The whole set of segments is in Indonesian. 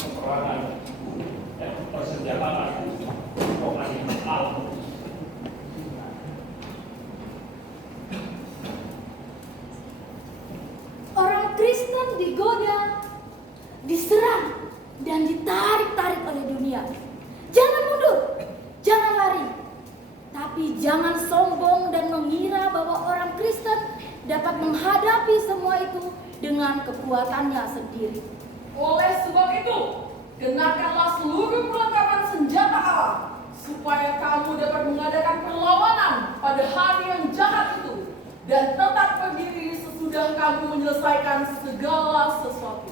peperangan dan persenjataan rohani Allah. Orang Kristen digoda, diserang, dan ditarik-tarik oleh dunia. Jangan mundur, jangan lari. Tapi jangan sombong dan mengira bahwa orang Kristen dapat menghadapi semua itu dengan kekuatannya sendiri. Oleh sebab itu, kenakanlah seluruh perlengkapan senjata Allah, supaya kamu dapat mengadakan perlawanan pada hari yang jahat itu, dan tetap berdiri sesudah kamu menyelesaikan segala sesuatu.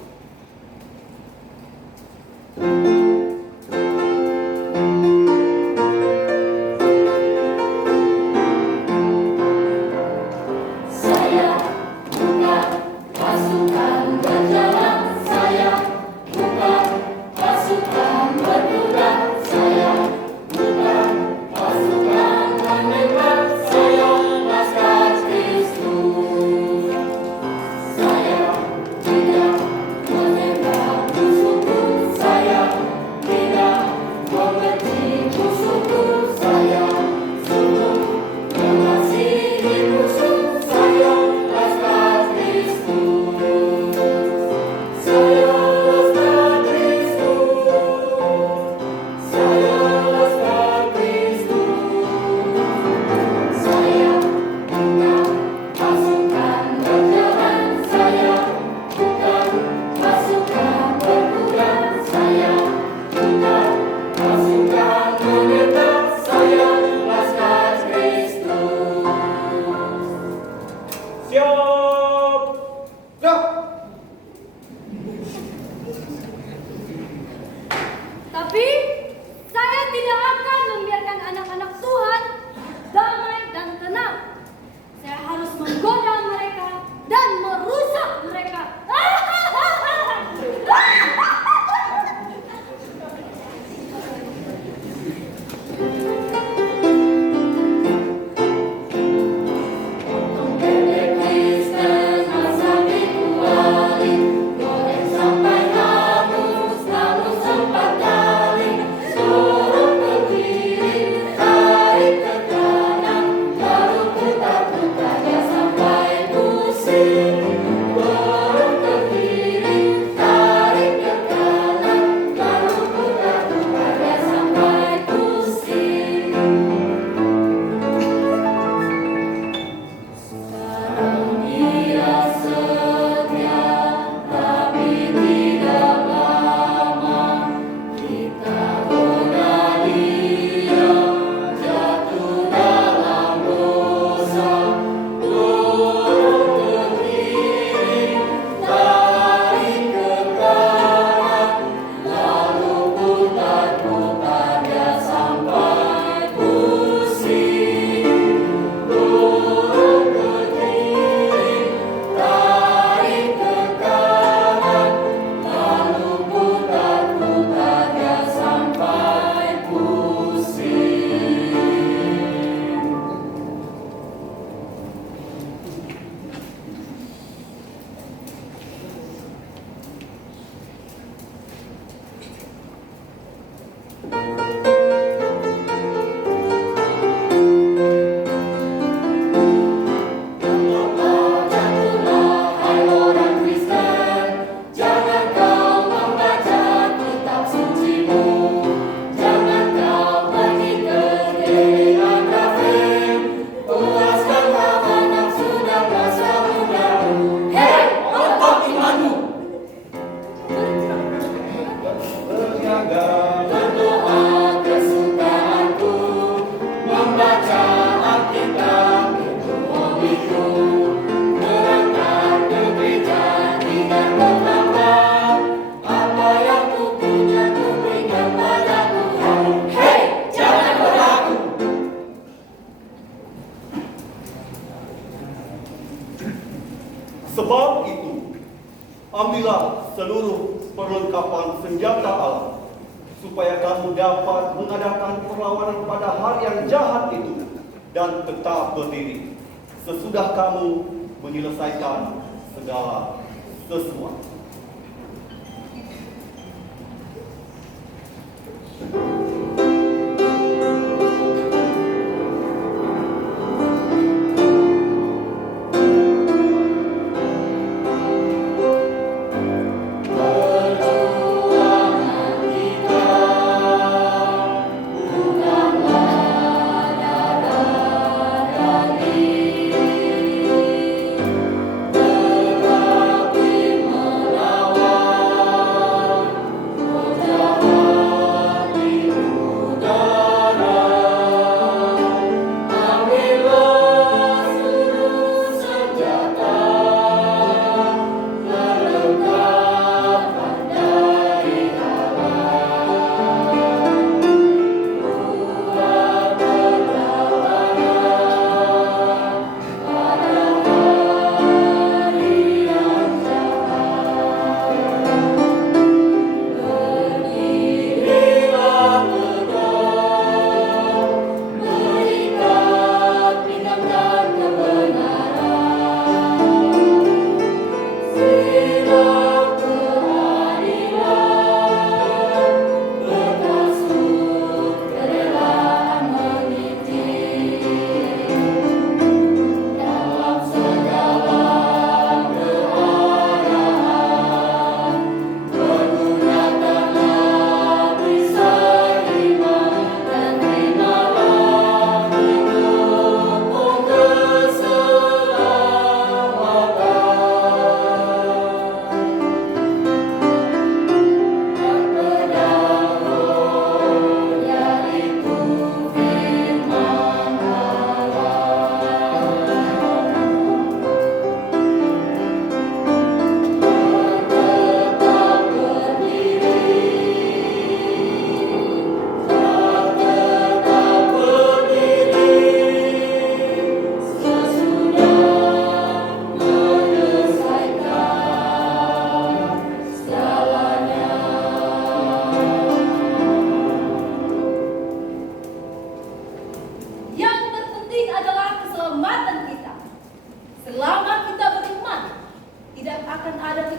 Tapi saya tidak akan membiarkan anak-anak Tuhan damai dan tenang. Saya harus menggoda mereka dan merusak mereka. Sebab itu, ambillah seluruh perlengkapan senjata Allah, supaya kamu dapat mengadakan perlawanan pada hari yang jahat itu, dan tetap berdiri, sesudah kamu menyelesaikan segala sesuatu.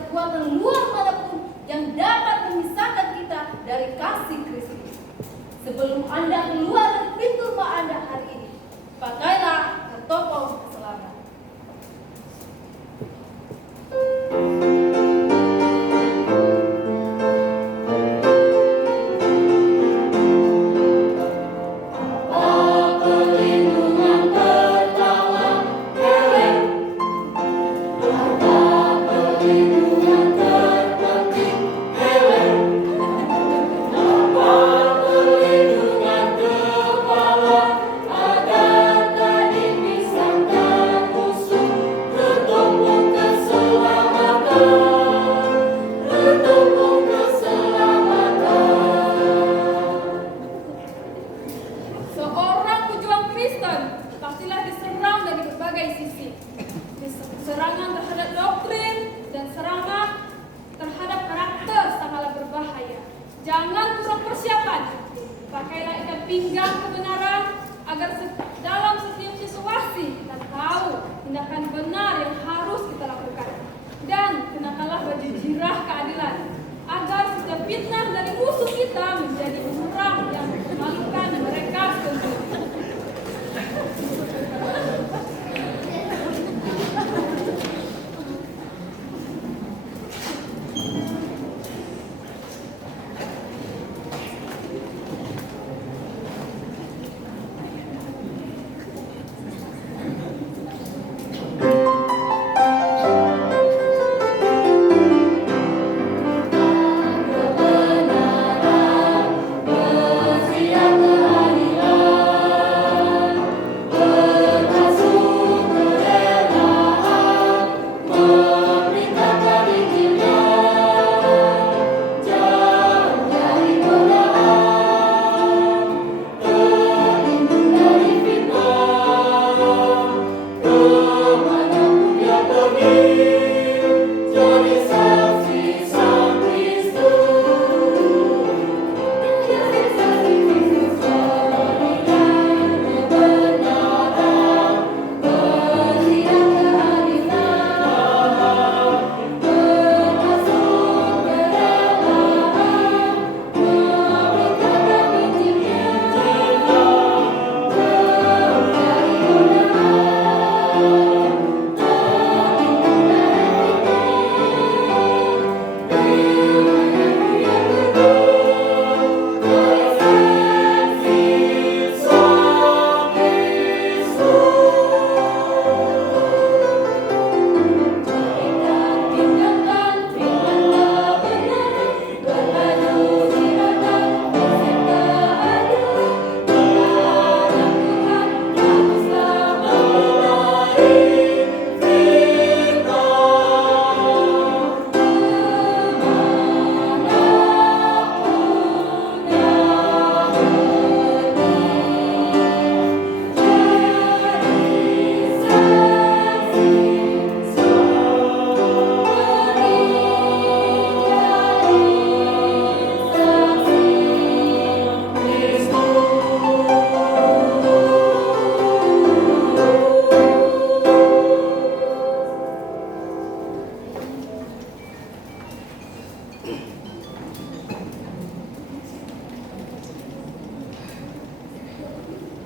kekuatan luar manapun yang dapat memisahkan kita dari kasih Kristus. Sebelum Anda keluar dari pintu rumah Anda hari ini, pakailah ketopong keselamatan. Seorang pejuang Kristen pastilah diserang dari berbagai sisi. Serangan terhadap doktrin dan serangan terhadap karakter sangatlah berbahaya. Jangan kurang persiapan. Pakailah ikat pinggang kebenaran agar dalam setiap situasi kita tahu tindakan benar yang harus kita lakukan. Dan kenakanlah baju jirah keadilan agar setiap fitnah dari musuh kita menjadi bumerang yang memalukan mereka sendiri.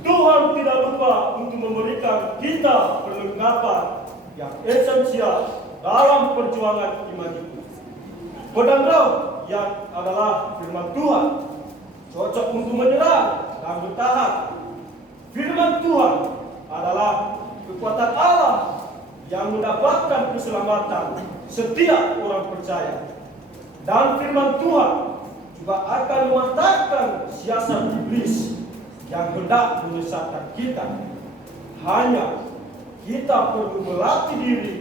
Tuhan tidak lupa untuk memberikan kita perlengkapan yang esensial dalam perjuangan iman itu. Pedang roh yang adalah firman Tuhan, cocok untuk menyerang dan bertahan. Firman Tuhan adalah kekuatan Allah yang mendapatkan keselamatan setiap orang percaya. Dan firman Tuhan juga akan mematahkan siasat iblis yang hendak menyesatkan kita. Hanya kita perlu melatih diri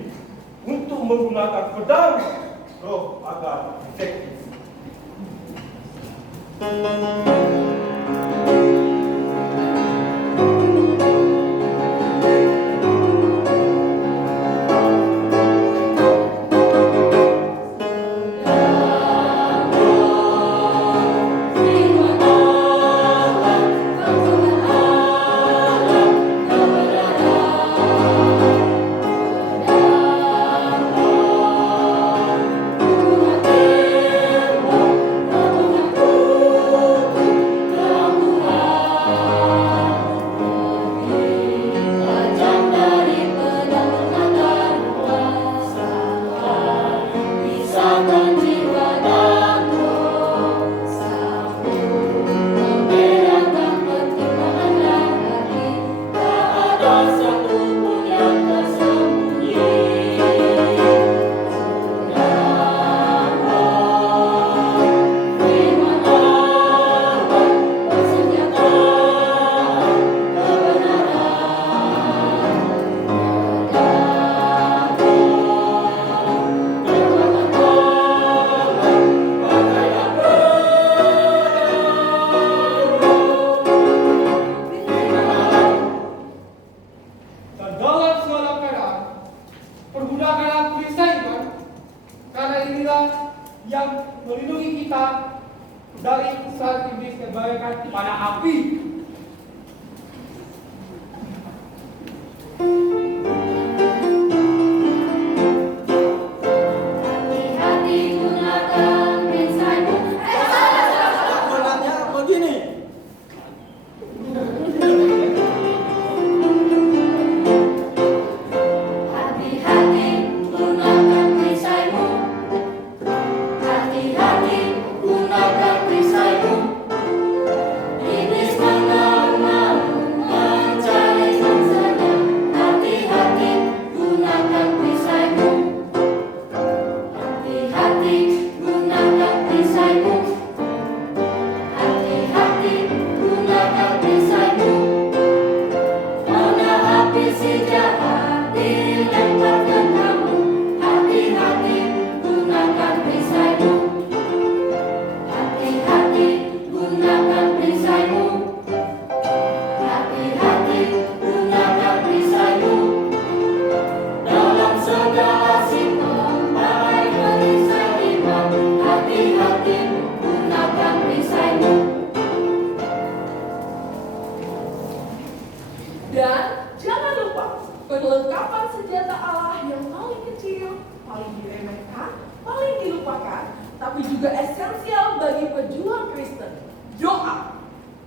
untuk menggunakan pedang roh agar efektif. Dan dalam segala keadaan, pergunakanlah perisai iman, karena inilah yang melindungi kita dari usaha iblis yang bagaikan pada api. Hati-hati gunakan perisaimu. Sebenarnya begini. Hati-hati gunakan perisaimu. Hati-hati gunakan perisaimu. Iblis mau mencari mangsanya. Hati-hati gunakan perisaimu. Hati-hati gunakan perisaimu. Hati-hati gunakan perisaimu. Mana api si jahat dilemparkan kamu. Hati-hati gunakan perisaimu. Hati-hati gunakan perisaimu. Hati-hati gunakan perisaimu. Dalam segala sikap pakai perisai iman. Hati-hati gunakan perisaimu. Dan jangan lupa perlengkapan senjata Allah yang paling kecil, paling diremehkan, paling dilupakan, tapi juga esensial bagi pejuang Kristen. Doa.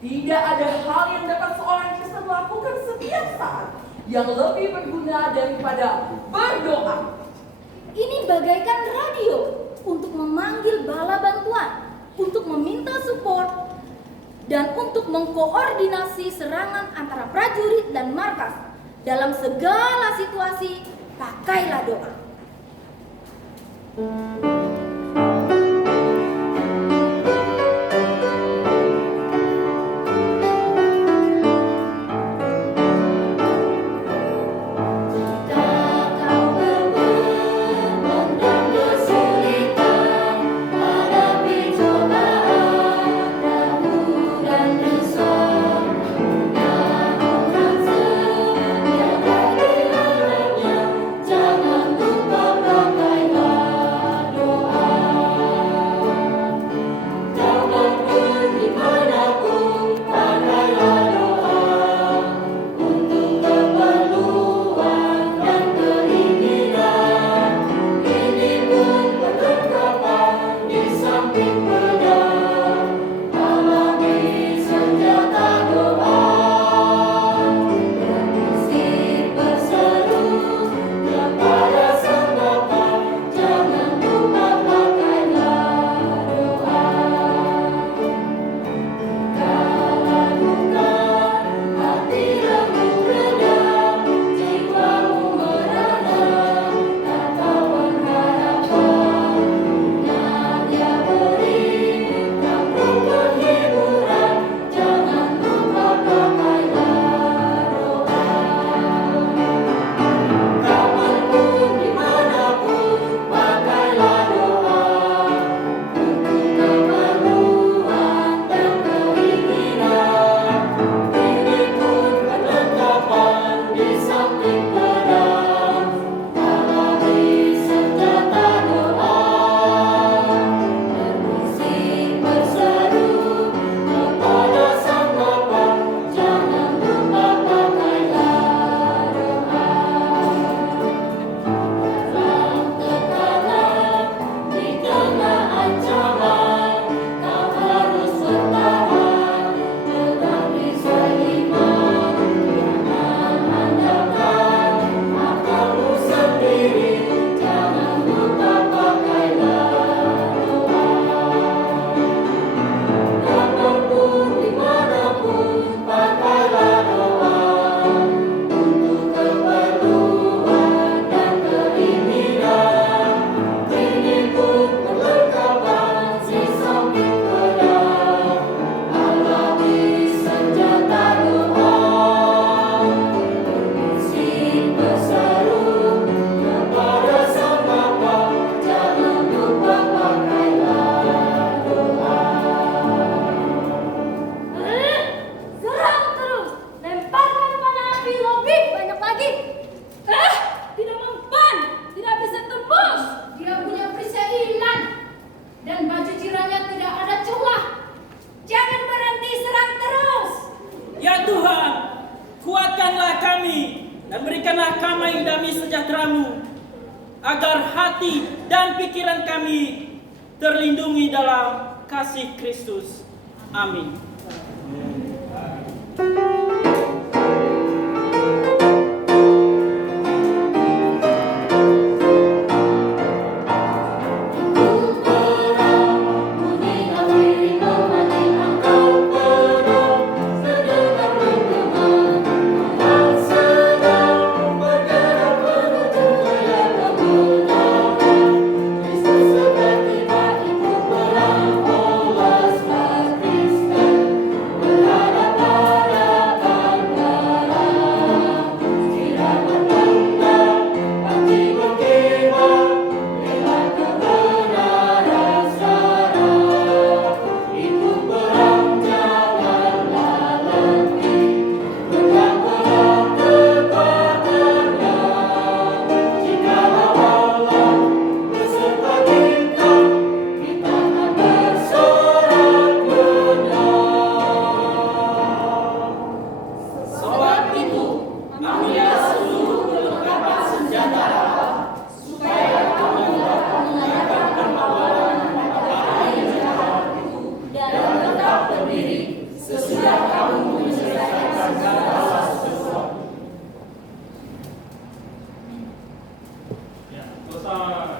Tidak ada hal yang dapat seorang Kristen lakukan setiap saat yang lebih berguna daripada berdoa. Ini bagaikan radio untuk memanggil bala bantuan, untuk meminta support, dan untuk mengkoordinasi serangan antara prajurit dan markas. Dalam segala situasi, pakailah doa. Jangan lupa pakailah terlindungi dalam kasih Kristus. Amin. Dosa